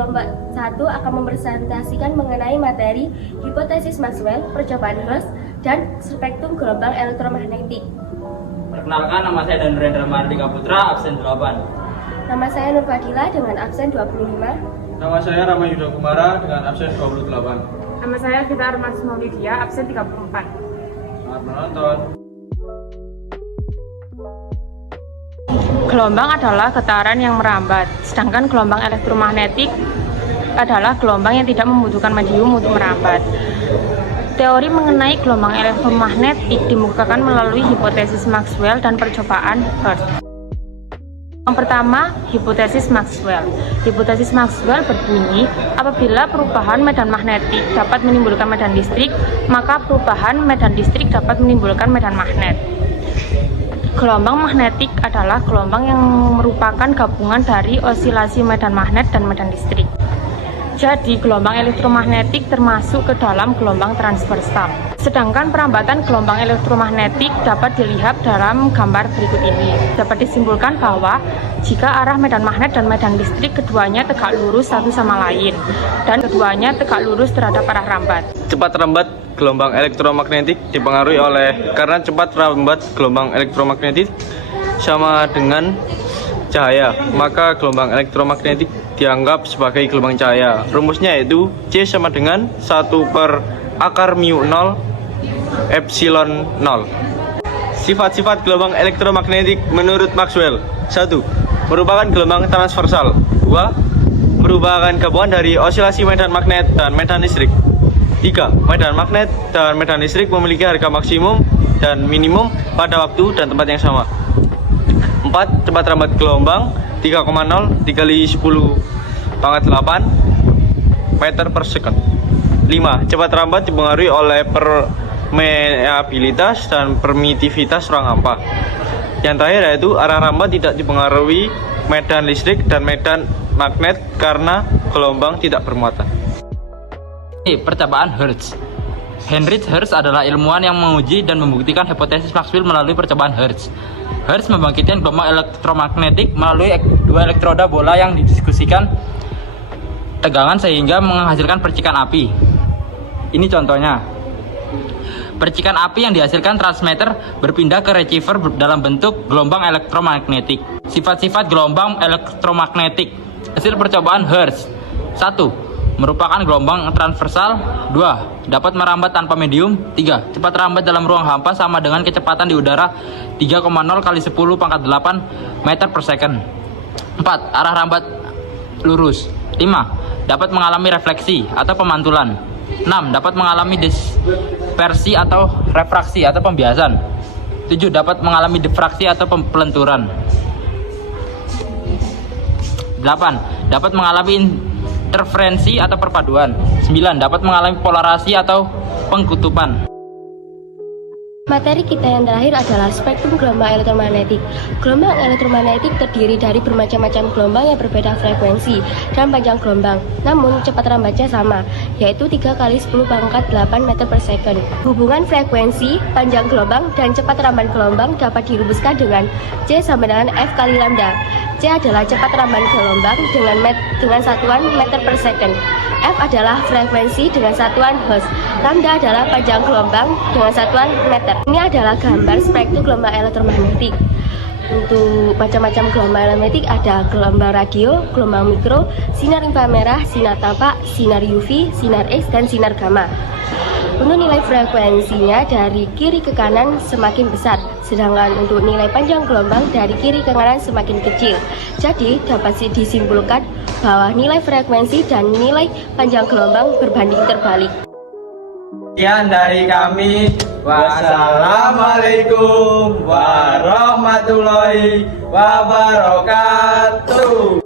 kelompok 1 akan mempresentasikan mengenai materi hipotesis Maxwell, percobaan Hertz, dan spektrum gelombang elektromagnetik. Perkenalkan, nama saya Dandrendra Mardika Putra, absen 8. Nama saya Nur Fadila dengan absen 25. Nama saya Rama Yuda Kumara dengan absen 28. Nama saya Vita Armas Maulidia, absen 34. Selamat menonton. Gelombang adalah getaran yang merambat, sedangkan gelombang elektromagnetik adalah gelombang yang tidak membutuhkan medium untuk merambat. Teori mengenai gelombang elektromagnetik dimukakan melalui hipotesis Maxwell dan percobaan Hertz. Yang pertama, hipotesis Maxwell. Hipotesis Maxwell berbunyi, apabila perubahan medan magnetik dapat menimbulkan medan listrik, maka perubahan medan listrik dapat menimbulkan medan magnet. Gelombang magnetik adalah gelombang yang merupakan gabungan dari osilasi medan magnet dan medan listrik. Jadi, gelombang elektromagnetik termasuk ke dalam gelombang transversal. Sedangkan perambatan gelombang elektromagnetik dapat dilihat dalam gambar berikut ini. Dapat disimpulkan bahwa jika arah medan magnet dan medan listrik keduanya tegak lurus satu sama lain, dan keduanya tegak lurus terhadap arah rambat. Cepat rambat gelombang elektromagnetik dipengaruhi karena cepat rambat gelombang elektromagnetik sama dengan cahaya, maka gelombang elektromagnetik dianggap sebagai gelombang cahaya. Rumusnya yaitu C sama dengan 1/akar-mu0 epsilon 0. Sifat-sifat gelombang elektromagnetik menurut Maxwell: 1. Merupakan gelombang transversal. 2. Merupakan gabungan dari osilasi medan magnet dan medan listrik. 3. Medan magnet dan medan listrik memiliki harga maksimum dan minimum pada waktu dan tempat yang sama. 4. Cepat rambat gelombang 3,0 dikali 10⁸ meter per second. 5. Cepat rambat dipengaruhi oleh permeabilitas dan permitivitas ruang hampa. Yang terakhir yaitu arah rambat tidak dipengaruhi medan listrik dan medan magnet karena gelombang tidak bermuatan. Percobaan Hertz. Heinrich Hertz adalah ilmuwan yang menguji dan membuktikan hipotesis Maxwell melalui percobaan Hertz. Hertz membangkitkan gelombang elektromagnetik melalui dua elektroda bola yang didiskusikan tegangan sehingga menghasilkan percikan api. Ini contohnya. Percikan api yang dihasilkan transmitter berpindah ke receiver dalam bentuk gelombang elektromagnetik. Sifat-sifat gelombang elektromagnetik. Hasil percobaan Hertz. 1. Merupakan gelombang transversal. 2. Dapat merambat tanpa medium. 3. Cepat rambat dalam ruang hampa sama dengan kecepatan di udara 3,0 kali 10⁸ meter per second. 4. Arah rambat lurus. 5. Dapat mengalami refleksi atau pemantulan. 6. Dapat mengalami dispersi atau refraksi atau pembiasan. 7. Dapat mengalami difraksi atau pelenturan. 8. Dapat mengalami interferensi atau perpaduan. 9. Dapat mengalami polarasi atau pengkutupan. Materi kita yang terakhir adalah spektrum gelombang elektromagnetik. Gelombang elektromagnetik terdiri dari bermacam-macam gelombang yang berbeda frekuensi dan panjang gelombang, namun cepat rambatnya sama, yaitu 3 kali 10⁸ meter per second. Hubungan frekuensi, panjang gelombang, dan cepat rambat gelombang dapat dirumuskan dengan C sama dengan F kali lambda. C adalah cepat rambat gelombang dengan satuan meter per second. F adalah frekuensi dengan satuan Hertz. Lambda adalah panjang gelombang dengan satuan meter. Ini adalah gambar spektrum gelombang elektromagnetik. Untuk macam-macam gelombang elektromagnetik ada gelombang radio, gelombang mikro, sinar inframerah, sinar tampak, sinar UV, sinar X, dan sinar gamma. Untuk nilai frekuensinya dari kiri ke kanan semakin besar, sedangkan untuk nilai panjang gelombang dari kiri ke kanan semakin kecil. Jadi dapat disimpulkan bahwa nilai frekuensi dan nilai panjang gelombang berbanding terbalik. Sekian dari kami. Wassalamualaikum warahmatullahi wabarakatuh.